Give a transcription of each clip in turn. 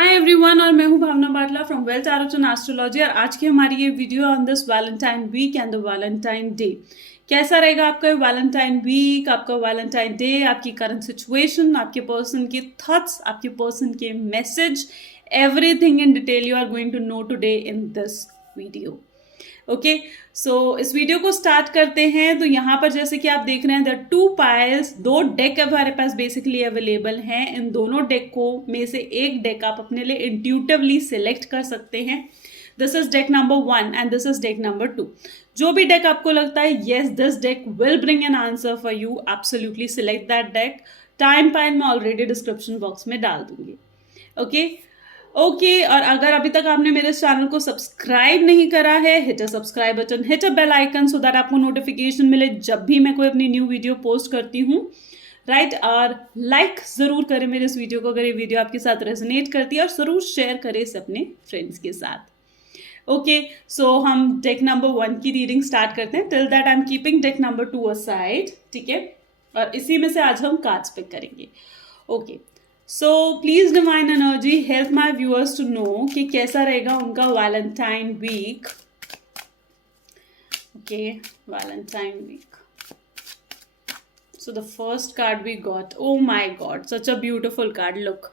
Hi everyone, और मैं हूं भावना बाटला फ्रॉम वेल्थ आरोचन एस्ट्रोलॉजी। और आज की हमारी ये video on this Valentine week and the Valentine day. कैसा रहेगा आपका वैलेंटाइन वीक, आपका वैलेंटाइन डे, आपकी करंट सिचुएशन, आपके पर्सन के थॉट्स, आपके पर्सन के message, everything in detail you are going to know today in this video. Okay, so इस वीडियो को स्टार्ट करते हैं। तो यहाँ पर जैसे कि आप देख रहे हैं, द टू पायल्स, दो डेक हमारे पास बेसिकली अवेलेबल हैं। इन दोनों डेक को में से एक डेक आप अपने लिए इंट्यूटिवली सिलेक्ट कर सकते हैं। This is deck number 1 and this is deck number 2। जो भी डेक आपको लगता है yes this deck will bring an answer for you, absolutely select that deck. Time pine मैं ऑलरेडी डिस्क्रिप्शन बॉक्स में डाल दूंगी। ओके, और अगर अभी तक आपने मेरे चैनल को सब्सक्राइब नहीं करा है, hit a subscribe button, hit a bell icon so that आपको नोटिफिकेशन मिले जब भी मैं कोई अपनी न्यू वीडियो पोस्ट करती हूँ, राइट। और लाइक जरूर करें मेरे इस वीडियो को अगर ये वीडियो आपके साथ रेजोनेट करती है, और जरूर शेयर करें इसे अपने फ्रेंड्स के साथ। ओके, सो हम डेक नंबर 1 की रीडिंग स्टार्ट करते हैं। Till that I am keeping deck number 2 aside, ठीक है, और इसी में से आज हम कार्ड्स पिक करेंगे। Okay, so please divine energy help my viewers to know कि कैसा रहेगा उनका Valentine week. Okay, Valentine week. So the first card we got, oh my god, such a beautiful card, look,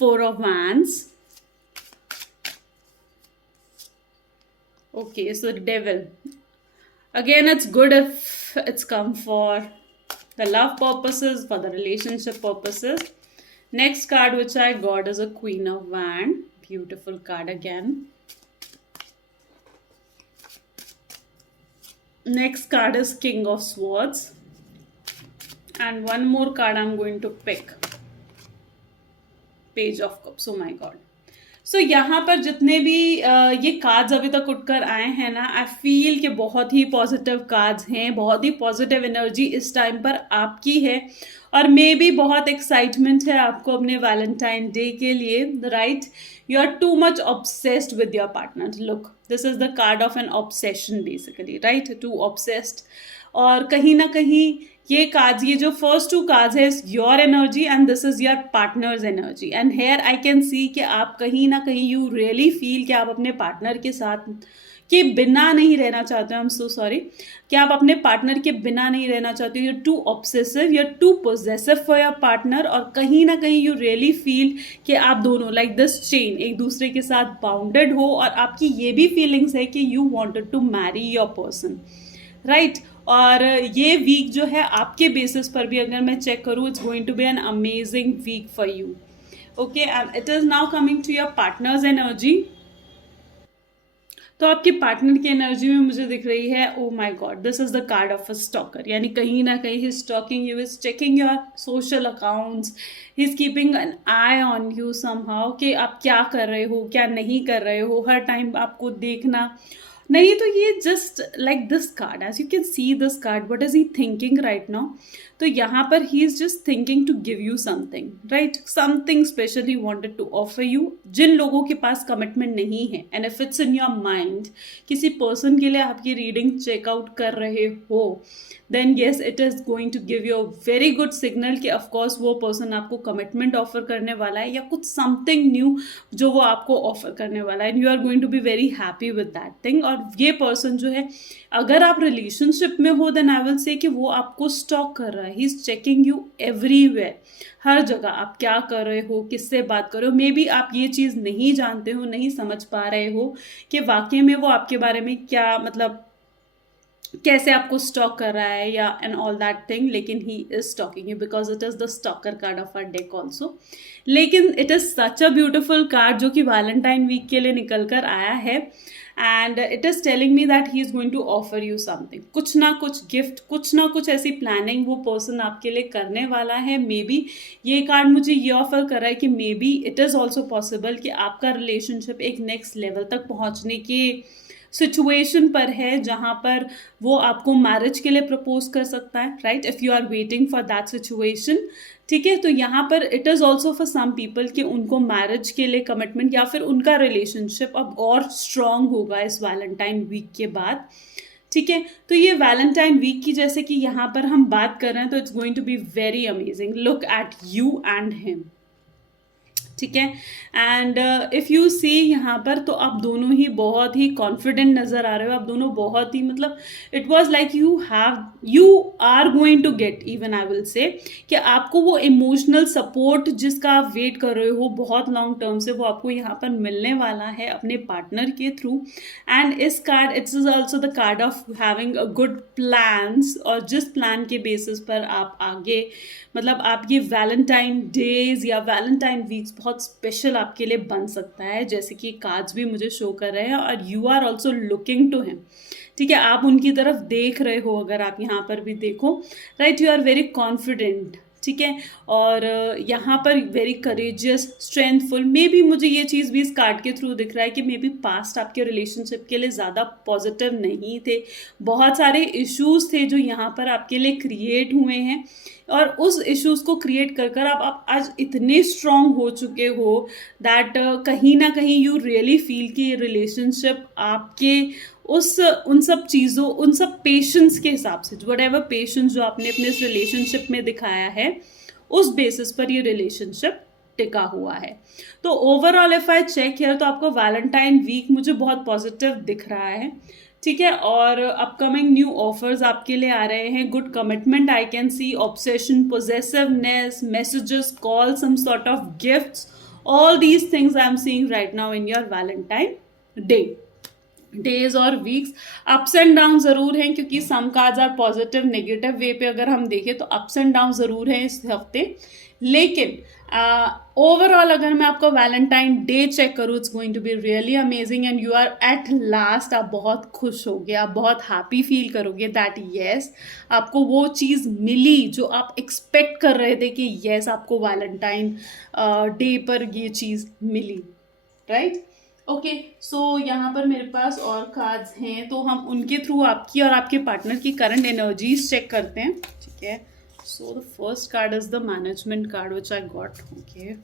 4 of wands. Okay, so devil again, it's good if it's come for the love purposes, for the relationship purposes. Next card which I got is a Queen of Wands. Beautiful card again. Next card is King of Swords. And one more card I'm going to pick. Page of Cups. Oh my god. सो यहाँ पर जितने भी ये cards अभी तक उठकर आए हैं ना, आई फील कि बहुत ही पॉजिटिव कार्ड्स हैं, बहुत ही पॉजिटिव एनर्जी इस टाइम पर आपकी है, और मे बी बहुत एक्साइटमेंट है आपको अपने वैलेंटाइन डे के लिए, right. You are too much obsessed with your partner. Look, this is the card of an obsession basically, right, too obsessed. और कहीं ना कहीं ये कार्ड्स, ये जो फर्स्ट 2 कार्ड्स है, your energy and this is your partner's energy. And here I can see कि आप कहीं ना कहीं यू रियली फील कि आप अपने पार्टनर के साथ के बिना नहीं रहना चाहते हो। आई एम सो सॉरी कि आप अपने पार्टनर के बिना नहीं रहना चाहते हो। You too obsessive, you too possessive for your partner, और कहीं ना कहीं यू रियली फील कि आप दोनों लाइक दिस चेन एक दूसरे के साथ बाउंडेड हो, और आपकी ये भी फीलिंग्स है कि you wanted to marry your person, right. और ये वीक जो है आपके बेसिस पर भी अगर मैं चेक करूँ, it's going to be an amazing week for you. Okay, and it is now coming to your partner's energy. तो आपके पार्टनर की एनर्जी में मुझे दिख रही है, oh my God, this is the card of a stalker. यानी कहीं ना कहीं he stalking you, is checking your social accounts, he is keeping an eye on you somehow कि आप क्या कर रहे हो, क्या नहीं कर रहे हो, हर टाइम आपको देखना नहीं। तो ये just like this card, as you can see this card, what is he thinking right now. तो यहाँ पर he is just thinking to give you something, right, something special he wanted to offer you. जिन लोगों के पास commitment नहीं है, and if it's in your mind, किसी पर्सन के लिए आपकी रीडिंग चेकआउट कर रहे हो, then yes it is going to give you a very good signal कि ऑफकोर्स वो पर्सन आपको कमिटमेंट ऑफर करने वाला है, या कुछ समथिंग न्यू जो वो आपको ऑफर करने वाला है, and you are going to be very happy with that thing. और ये पर्सन जो है, अगर आप रिलेशनशिप में हो, देन आई विल से कि वो आपको स्टॉक कर रहा है। He is checking you everywhere, हर जगह आप क्या कर रहे हो, किससे बात कर रहे हो। मे बी आप ये चीज़ नहीं जानते हो, नहीं समझ पा रहे हो कि वाकई में वो आपके बारे में क्या, मतलब कैसे आपको स्टॉक कर रहा है, या एंड ऑल दैट थिंग। लेकिन he is stalking you because it is the stalker card of our deck also. लेकिन it is such a beautiful card जो कि वैलेंटाइन वीक के लिए निकल कर आया है, and it is telling me that he is going to offer you something, कुछ ना कुछ गिफ्ट, कुछ ना कुछ ऐसी प्लानिंग वो पर्सन आपके लिए करने वाला है। मे बी ये कार्ड मुझे ये ऑफर कर रहा है कि may be it is also possible कि आपका रिलेशनशिप एक नेक्स्ट लेवल तक पहुंचने के सिचुएशन पर है, जहाँ पर वो आपको मैरिज के लिए प्रपोज कर सकता है, right, if you are waiting for that situation, ठीक है। तो यहाँ पर it is also for some people कि उनको मैरिज के लिए कमिटमेंट, या फिर उनका रिलेशनशिप अब और स्ट्रॉन्ग होगा इस वैलेंटाइन वीक के बाद, ठीक है। तो ये वैलेंटाइन वीक की जैसे कि यहाँ पर हम बात कर रहे हैं, तो it's going to be very amazing. Look at you and him, ठीक है। एंड इफ़ यू सी यहाँ पर, तो आप दोनों ही बहुत ही कॉन्फिडेंट नज़र आ रहे हो, आप दोनों बहुत ही मतलब it was like you are going to get, even I will say कि आपको वो इमोशनल सपोर्ट जिसका आप वेट कर रहे हो बहुत लॉन्ग टर्म से, वो आपको यहाँ पर मिलने वाला है अपने पार्टनर के थ्रू। एंड इस card, it's is also the card of having a good plans, और जिस प्लान के बेसिस पर आप आगे मतलब आप ये वैलेंटाइन डेज या वैलेंटाइन वीक्स बहुत स्पेशल आपके लिए बन सकता है, जैसे कि कार्ड्स भी मुझे शो कर रहे हैं, और you are also looking to him. ठीक है, आप उनकी तरफ देख रहे हो, अगर आप यहाँ पर भी देखो, right, you are very confident. ठीक है, और यहाँ पर very courageous, strengthful, maybe मुझे ये चीज़ भी इस कार्ड के थ्रू दिख रहा है कि मे बी पास्ट आपके रिलेशनशिप के लिए ज़्यादा पॉजिटिव नहीं थे, बहुत सारे इश्यूज थे जो यहाँ पर आपके लिए क्रिएट हुए हैं, और उस इश्यूज को क्रिएट कर कर आप आज इतने स्ट्रांग हो चुके हो दैट कहीं ना कहीं यू रियली फील कि ये रिलेशनशिप आपके उन सब चीज़ों, उन सब पेशेंस के हिसाब से, वट एवर पेशेंस जो आपने अपने इस रिलेशनशिप में दिखाया है, उस बेसिस पर ये रिलेशनशिप टिका हुआ है। तो overall if I check here, तो आपको वैलेंटाइन वीक मुझे बहुत पॉजिटिव दिख रहा है। ठीक है, और अपकमिंग न्यू ऑफर्स आपके लिए आ रहे हैं, good commitment I can see, obsession, possessiveness, messages, call, some sort of gifts, all these things I am seeing right now in your Valentine days और वीक्स। अप्स एंड डाउन जरूर हैं, क्योंकि some cards are positive, negative way पे अगर हम देखें तो ups and down जरूर हैं इस हफ्ते, लेकिन ओवरऑल अगर मैं आपका वैलेंटाइन डे चेक करूँ, it's going to be really amazing, and you are at last, आप बहुत खुश होगे, आप बहुत हैप्पी फील करोगे दैट येस आपको वो चीज़ मिली जो आप एक्सपेक्ट कर रहे थे कि येस आपको वैलेंटाइन डे पर ये चीज़ मिली, राइट। ओके, सो यहाँ पर मेरे पास और कार्ड्स हैं, तो हम उनके थ्रू आपकी और आपके पार्टनर की करंट एनर्जीज चेक करते हैं। ठीक है, सो the first card is the management card which I got. Okay,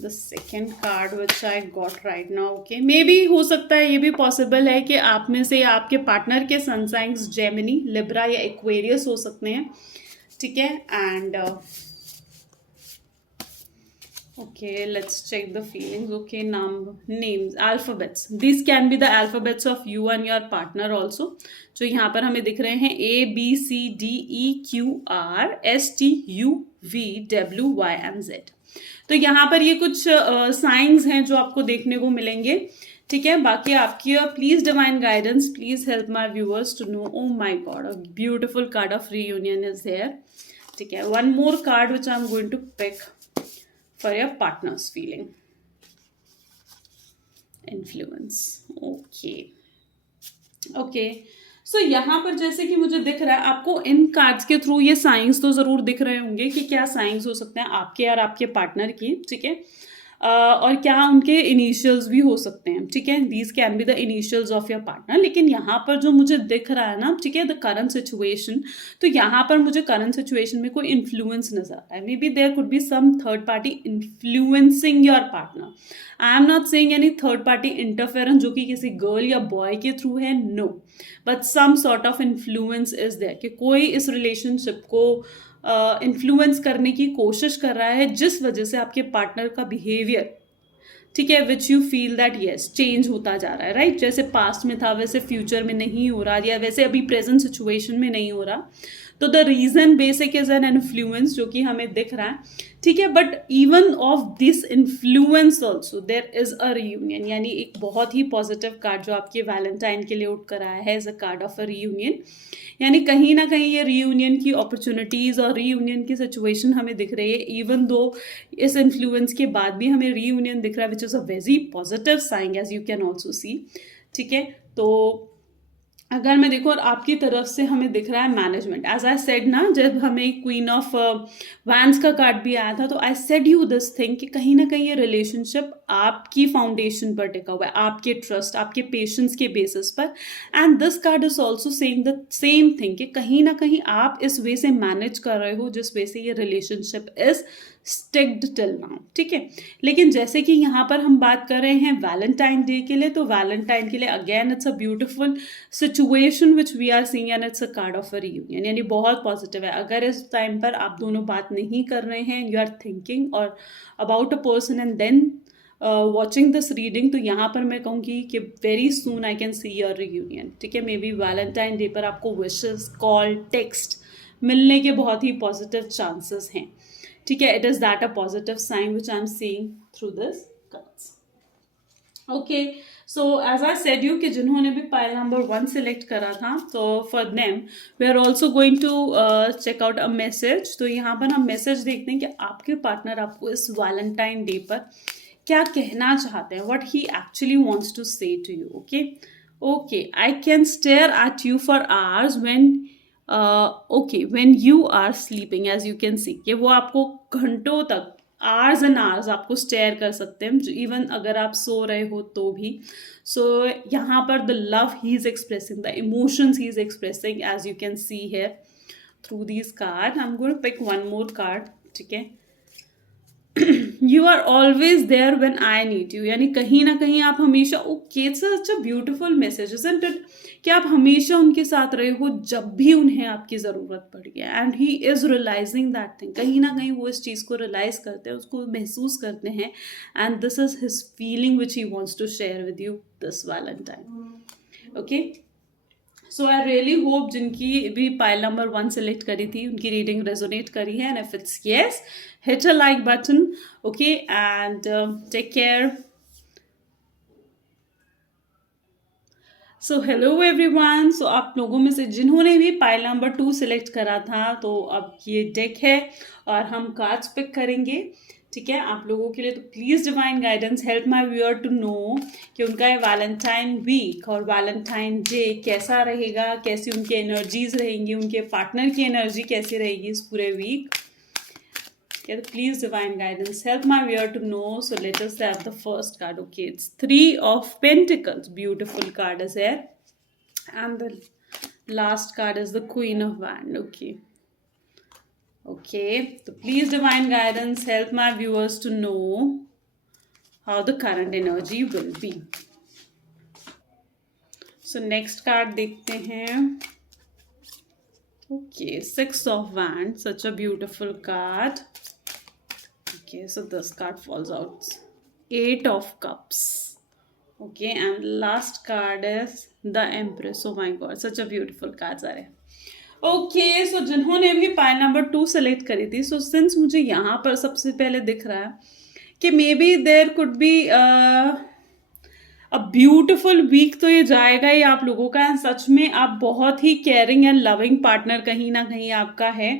the second card which I got right now. Okay, may be हो सकता है, ये भी पॉसिबल है कि आप में से आपके पार्टनर के सन साइंस जेमिनी, लिब्रा या एक्वेरियस हो सकते हैं। ठीक है, and okay, let's check the feelings. Okay, names, alphabets, these can be the alphabets of you and your partner also, जो यहाँ पर हमें दिख रहे हैं ABCDEQRSTUVWYNZ। तो यहाँ पर ये कुछ साइंस हैं जो आपको देखने को मिलेंगे। ठीक है, बाकी आपकी please divine guidance, please help my viewers to know. Oh my God, a beautiful card of reunion is here. ठीक है, one more card which I am going to pick for your partner's feeling. Influence. Okay, so यहाँ पर जैसे कि मुझे दिख रहा है, आपको इन कार्ड्स के थ्रू ये साइंस तो जरूर दिख रहे होंगे कि क्या साइंस हो सकते हैं आपके और आपके पार्टनर की। ठीक है, और क्या उनके इनिशियल्स भी हो सकते हैं। ठीक है, these can be the initials of your partner. लेकिन यहाँ पर जो मुझे दिख रहा है ना, ठीक है, द करंट सिचुएशन, तो यहाँ पर मुझे करंट सिचुएशन में कोई इन्फ्लुएंस नजर आता है। Maybe there could be some third party influencing your partner. I am not saying any third party interference जो कि किसी गर्ल या बॉय के थ्रू है, no, but some sort of influence is there, कि कोई इस रिलेशनशिप को इन्फ्लुएंस करने की कोशिश कर रहा है, जिस वजह से आपके पार्टनर का बिहेवियर, ठीक है, which you feel that yes change होता जा रहा है, राइट। जैसे पास्ट में था वैसे फ्यूचर में नहीं हो रहा, या वैसे अभी प्रेजेंट सिचुएशन में नहीं हो रहा। तो the reason basic is an influence जो कि हमें दिख रहा है। ठीक है, but even of this influence also there is a reunion, यानी एक बहुत ही पॉजिटिव कार्ड जो आपके वैलेंटाइन के लिए उठ कर आया है is a card of a reunion. यानी कहीं ना कहीं ये रीयूनियन की अपॉर्चुनिटीज और रीयूनियन की सिचुएशन हमें दिख रही है, इवन दो इस इन्फ्लुएंस के बाद भी हमें रीयूनियन दिख रहा है, which is a very positive sign as you can also see. ठीक है, तो अगर मैं देखूँ और आपकी तरफ से हमें दिख रहा है मैनेजमेंट, एज आई सेड ना, जब हमें क्वीन ऑफ वैंस का कार्ड भी आया था, तो आई सेड यू दिस थिंग कि कहीं ना कहीं ये रिलेशनशिप आपकी फाउंडेशन पर टिका हुआ है, आपके ट्रस्ट, आपके पेशेंस के बेसिस पर। And this card is also saying the same thing कि कहीं ना कहीं आप इस वे से मैनेज कर रहे हो जिस वे से ये relationship is sticked till now, ठीक है। लेकिन जैसे कि यहाँ पर हम बात कर रहे हैं वैलेंटाइन डे के लिए, तो वैलेंटाइन के लिए again it's a beautiful situation which we are seeing and it's a card of a reunion, यानी बहुत पॉजिटिव है। अगर इस टाइम पर आप दोनों बात नहीं कर रहे हैं, यू आर थिंकिंग और about a person and then watching this reading, तो यहाँ पर मैं कहूँगी कि very soon I can see your reunion, ठीक है। मे बी वैलेंटाइन डे पर आपको विशेस, कॉल, टेक्स्ट मिलने के बहुत ही पॉजिटिव चांसेस हैं, ठीक है। It is that a positive sign which I am seeing through this cards. Okay, so as I said you कि जिन्होंने भी पाइल नंबर 1 सिलेक्ट करा था, तो for them we are also going to check out a message. तो यहाँ पर हम मैसेज देखते हैं कि आपके पार्टनर आपको इस वैलेंटाइन डे पर क्या कहना चाहते हैं, what he actually wants to say to you. Okay, I can stare at you for hours when you are sleeping, as you can see कि वो आपको घंटों तक, आवर्स एंड आवर्स आपको स्टेयर कर सकते हैं, इवन अगर आप सो रहे हो तो भी। सो यहाँ पर the love he is expressing, the emotions he is expressing, as you can see here through this card. I am going to pick one more card, ठीक है। You are always there when I need you, यानी कहीं ना कहीं आप हमेशा, okay it's such a beautiful message isn't it, कि आप हमेशा उनके साथ रहे हो जब भी उन्हें आपकी ज़रूरत पड़ी है, and he is realising that thing. कहीं ना कहीं वो इस चीज़ को रियलाइज करते हैं, उसको महसूस करते हैं, and this is his feeling which he wants to share with you this valentine. Okay, so I really hope जिनकी भी पाइल नंबर 1 सेलेक्ट करी थी उनकी रीडिंग रेजोनेट करी है, and if it's yes, hit a like button, okay, and take care. So hello everyone, so आप लोगों में से जिन्होंने भी पाइल नंबर 2 सिलेक्ट करा था, तो अब ये डेक है और हम कार्ड्स पिक करेंगे, ठीक है, आप लोगों के लिए। तो please divine guidance help my viewer to know कि उनका ये वैलेंटाइन वीक और वैलेंटाइन डे कैसा रहेगा, कैसी उनकी एनर्जीज रहेंगी, उनके पार्टनर की एनर्जी कैसी रहेगी इस पूरे week. Okay, please divine guidance help my viewer to know. So let us have the first card. Okay, it's 3 of Pentacles, beautiful card is here, and the last card is the Queen of Wands. Okay, so please divine guidance help my viewers to know how the current energy will be. So next card देखते हैं. Okay, 6 of Wands, such a beautiful card. Okay, so this card falls out. 8 of Cups. Okay, and last card is the Empress. Oh my God, such a beautiful cards are. Okay, so जिन्होंने भी pile number 2 select करी थी, so since मुझे यहाँ पर सबसे पहले दिख रहा है कि maybe there could be a beautiful week, तो ये जाएगा ही आप लोगों का। सच में आप बहुत ही केयरिंग एंड लविंग पार्टनर कहीं ना कहीं आपका है,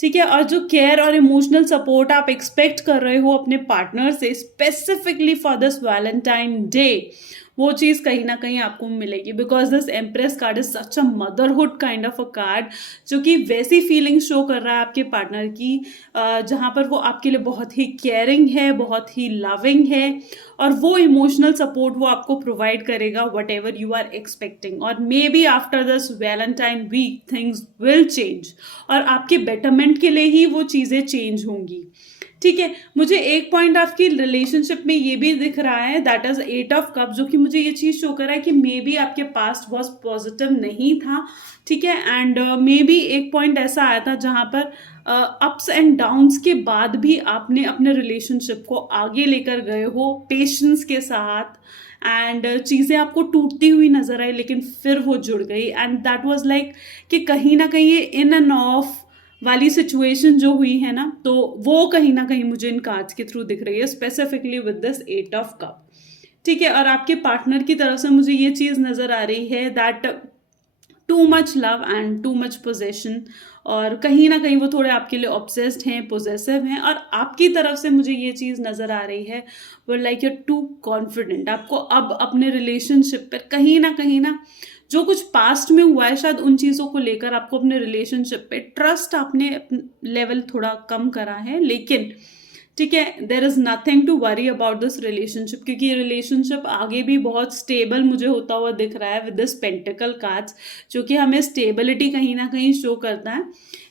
ठीक है। और जो केयर और इमोशनल सपोर्ट आप एक्सपेक्ट कर रहे हो अपने पार्टनर से specifically for this valentine day, वो चीज़ कहीं ना कहीं आपको मिलेगी, because this empress card is such a motherhood kind of a card, जो कि वैसी फीलिंग शो कर रहा है आपके पार्टनर की जहाँ पर वो आपके लिए बहुत ही केयरिंग है, बहुत ही लविंग है, और वो इमोशनल सपोर्ट वो आपको प्रोवाइड करेगा whatever you are expecting. और maybe after this Valentine week things will change, और आपके बेटरमेंट के लिए ही वो चीज़ें चेंज होंगी, ठीक है। मुझे एक पॉइंट आपकी रिलेशनशिप में ये भी दिख रहा है, दैट इज 8 ऑफ कप, जो कि मुझे ये चीज़ शो कर रहा है कि मे बी आपके पास्ट बहुत पॉजिटिव नहीं था, ठीक है। एंड मे बी एक पॉइंट ऐसा आया था जहाँ पर अप्स एंड डाउन्स के बाद भी आपने अपने रिलेशनशिप को आगे लेकर गए हो पेशेंस के साथ, एंड चीज़ें आपको टूटती हुई नजर आई लेकिन फिर वो जुड़ गई, एंड दैट वाज लाइक कि कहीं ना कहीं ये इन एंड ऑफ वाली सिचुएशन जो हुई है ना, तो वो कहीं ना कहीं मुझे इन कार्ड्स के थ्रू दिख रही है, specifically with this 8 of cup, ठीक है। और आपके पार्टनर की तरफ से मुझे ये चीज़ नज़र आ रही है that too much love and too much possession, और कहीं ना कहीं वो थोड़े आपके लिए ऑब्सेस्ड हैं, पोजेसिव हैं, और आपकी तरफ से मुझे ये चीज़ नज़र आ रही है वो लाइक यू टू कॉन्फिडेंट। आपको अब अपने रिलेशनशिप पर कहीं ना जो कुछ पास्ट में हुआ है शायद उन चीज़ों को लेकर आपको अपने रिलेशनशिप पे ट्रस्ट आपने लेवल थोड़ा कम करा है, लेकिन ठीक है, there is nothing to worry about this relationship, क्योंकि ये रिलेशनशिप आगे भी बहुत स्टेबल मुझे होता हुआ दिख रहा है विद दिस पेंटिकल कार्ड्स, जो कि हमें स्टेबिलिटी कहीं ना कहीं शो करता है.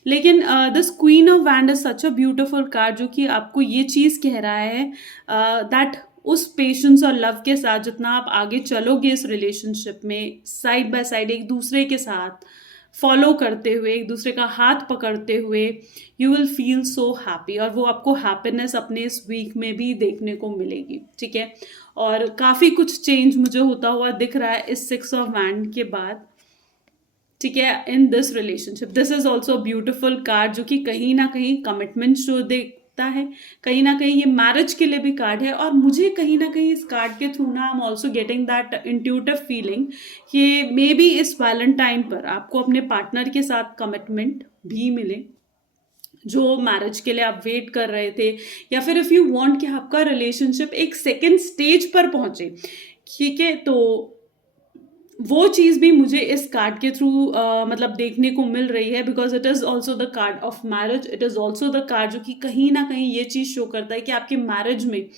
लेकिन this queen of wand is such a beautiful card, जो कि आपको ये चीज़ कह रहा है दैट उस पेशेंस और लव के साथ जितना आप आगे चलोगे इस रिलेशनशिप में, साइड बाय साइड एक दूसरे के साथ फॉलो करते हुए, एक दूसरे का हाथ पकड़ते हुए, you will feel so happy, और वो आपको हैप्पीनेस अपने इस वीक में भी देखने को मिलेगी. ठीक है, और काफ़ी कुछ चेंज मुझे होता हुआ दिख रहा है इस 6 ऑफ वैंड के बाद. ठीक है, in this relationship this is also beautiful card, जो कि कहीं ना कहीं कमिटमेंट शो देखता है, कहीं ना कहीं ये मैरिज के लिए भी कार्ड है. और मुझे कहीं ना कहीं इस कार्ड के थ्रू ना I am also getting that intuitive feeling कि मे बी इस वैलेंटाइन पर आपको अपने पार्टनर के साथ कमिटमेंट भी मिले, जो मैरिज के लिए आप वेट कर रहे थे, या फिर इफ़ यू वांट कि आपका रिलेशनशिप एक सेकेंड स्टेज पर पहुंचे. ठीक है, तो वो चीज़ भी मुझे इस कार्ड के थ्रू मतलब देखने को मिल रही है, because it is also the card of marriage. It is also the card जो कि कहीं ना कहीं ये चीज़ शो करता है कि आपके मैरिज में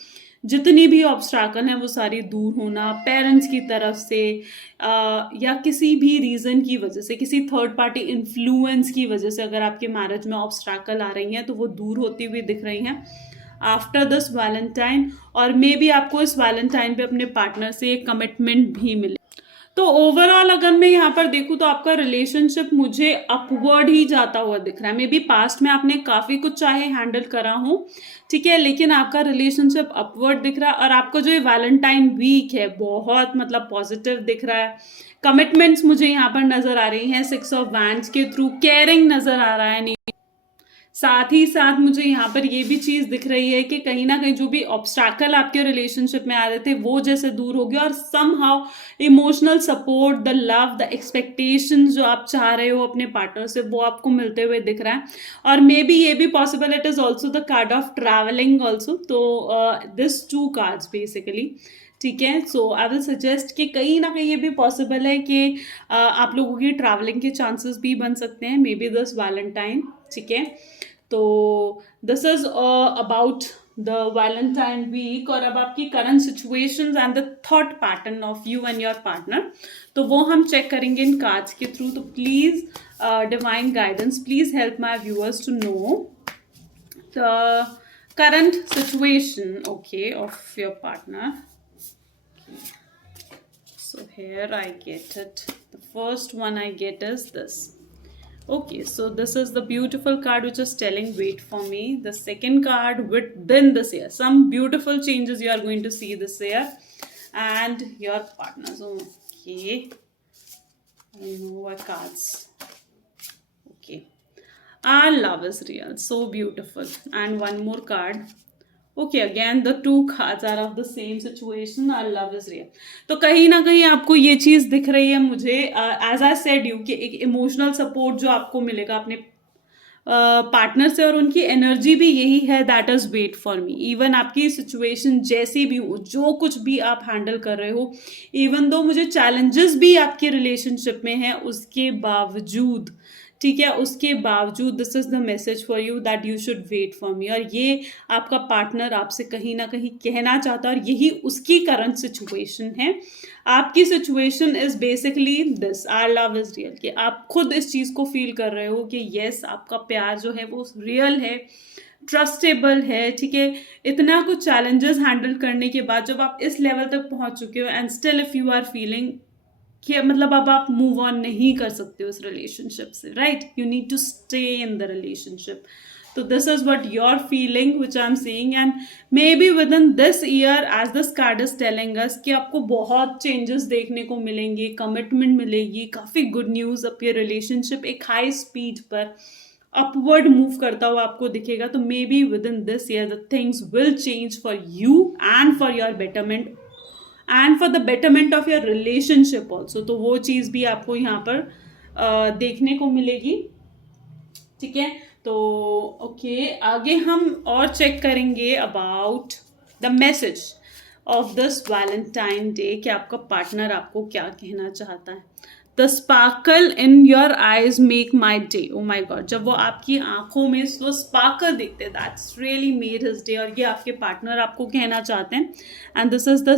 जितनी भी ऑब्स्ट्रैकल हैं वो सारी दूर होना, पेरेंट्स की तरफ से या किसी भी रीज़न की वजह से, किसी थर्ड पार्टी इन्फ्लुएंस की वजह से अगर आपके मैरिज में ऑब्स्ट्रैकल आ रही हैं तो वो दूर होती हुई दिख रही हैं आफ्टर दिस वैलेंटाइन. और मे बी आपको इस वैलेंटाइन पे अपने पार्टनर से एक कमिटमेंट भी मिले. तो ओवरऑल अगर मैं यहाँ पर देखूँ तो आपका रिलेशनशिप मुझे अपवर्ड ही जाता हुआ दिख रहा है. मे बी पास्ट में आपने काफ़ी कुछ चाहे हैंडल करा हो, ठीक है, लेकिन आपका रिलेशनशिप अपवर्ड दिख रहा है. और आपको जो ये वैलेंटाइन वीक है बहुत मतलब पॉजिटिव दिख रहा है. कमिटमेंट्स मुझे यहाँ पर नजर आ रही हैं 6 ऑफ वैंड्स के थ्रू, केयरिंग नजर आ रहा है. साथ ही साथ मुझे यहाँ पर ये भी चीज़ दिख रही है कि कहीं ना कहीं जो भी ऑब्स्टैकल आपके रिलेशनशिप में आ रहे थे वो जैसे दूर हो गया, और somehow emotional support, the love, the expectations जो आप चाह रहे हो अपने पार्टनर से वो आपको मिलते हुए दिख रहा है. और मे बी ये भी possible, it is also the card of travelling also. तो दिस 2 कार्ड्स बेसिकली. ठीक है, सो आई विल सजेस्ट कि कहीं ना कहीं ये भी पॉसिबल है कि आप लोगों की ट्रैवलिंग के चांसेस भी बन सकते हैं मे बी दिस वैलेंटाइन. ठीक है, तो this is about the valentine week. और अब आपकी current situations and the thought pattern of you and your partner, तो वो हम चेक करेंगे इन कार्ड्स के थ्रू. तो please divine guidance, please help my viewers to know the current situation okay of your partner. So here I get it. The first one I get is this. Okay, so this is the beautiful card which is telling wait for me. The second card within this year. Some beautiful changes you are going to see this year. And your partners. Okay. I know what cards. Okay. Our love is real. So beautiful. And one more card. Okay, again the 2 cards are of the same situation, our love is real. तो कहीं ना कहीं आपको ये चीज दिख रही है मुझे, एज आई सेड यू, कि एक इमोशनल सपोर्ट जो आपको मिलेगा अपने पार्टनर से, और उनकी एनर्जी भी यही है, that is wait for me. Even आपकी सिचुएशन जैसी भी हो, जो कुछ भी आप हैंडल कर रहे हो, इवन दो मुझे चैलेंजेस भी आपके रिलेशनशिप में हैं, उसके बावजूद, ठीक है, उसके बावजूद this is the message for you that you should wait for me. और ये आपका पार्टनर आपसे कहीं ना कहीं कहना चाहता है, और यही उसकी करंट सिचुएशन है. आपकी situation is basically this, our love is real, कि आप खुद इस चीज़ को फील कर रहे हो कि येस, आपका प्यार जो है वो रियल है, ट्रस्टेबल है. ठीक है, इतना कुछ चैलेंजेस हैंडल करने के बाद जब आप इस लेवल तक पहुंच चुके हो, and still if you are feeling कि मतलब अब आप मूव ऑन नहीं कर सकते हो इस रिलेशनशिप से, right, you need to stay in the relationship. तो this is what your feeling which I am seeing. And maybe within this year, as this card is telling us, कि आपको बहुत changes देखने को मिलेंगे, commitment मिलेगी, काफ़ी good news. अब ये रिलेशनशिप एक हाई स्पीड पर अपवर्ड मूव करता हुआ आपको दिखेगा. तो maybe within this year the things will change for you and for your betterment, and for the betterment of your relationship also. तो वो चीज़ भी आपको यहाँ पर देखने को मिलेगी. ठीक है, तो ओके, आगे हम और चेक करेंगे about the message of this valentine day, कि आपका पार्टनर आपको क्या कहना चाहता है. The sparkle in your eyes make my day. Oh my god, जब वो आपकी आंखों में वो स्पार्कल दिखते, that's really made his day. और ये आपके पार्टनर आपको कहना चाहते हैं. And this is the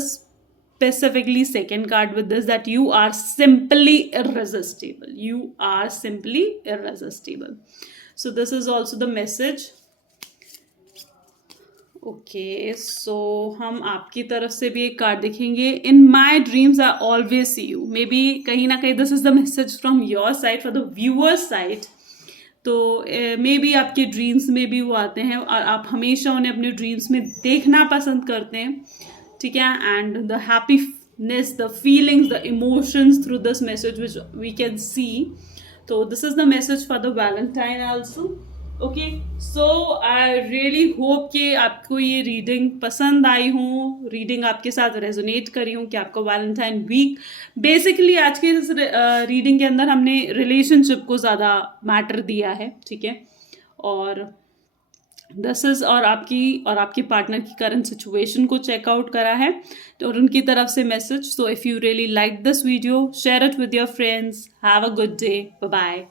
specifically second card with this, that you are simply irresistible. You are simply irresistible. So this is also the message. Okay, so हम आपकी तरफ से भी एक कार्ड देखेंगे. In my dreams I always see you. Maybe कहीं ना कहीं this is the message from your side for the viewer side. तो मे बी आपके ड्रीम्स में भी वो आते हैं और आप हमेशा उन्हें अपने ड्रीम्स में देखना पसंद करते हैं. ठीक है. And the happiness, the feelings, the emotions through this message which we can see. तो this is the message for the Valentine also. Okay, so I really hope कि आपको ये रीडिंग पसंद आई हो, रीडिंग आपके साथ रेजोनेट करी हूँ कि आपको वैलेंटाइन वीक. बेसिकली आज के इस रीडिंग के अंदर हमने रिलेशनशिप को ज़्यादा मैटर दिया है. ठीक है. और दिस इज और आपके पार्टनर की करंट सिचुएशन को चेकआउट करा है तो और उनकी तरफ से message. So if you really like this video, share it with your friends. Have a good day. Bye bye.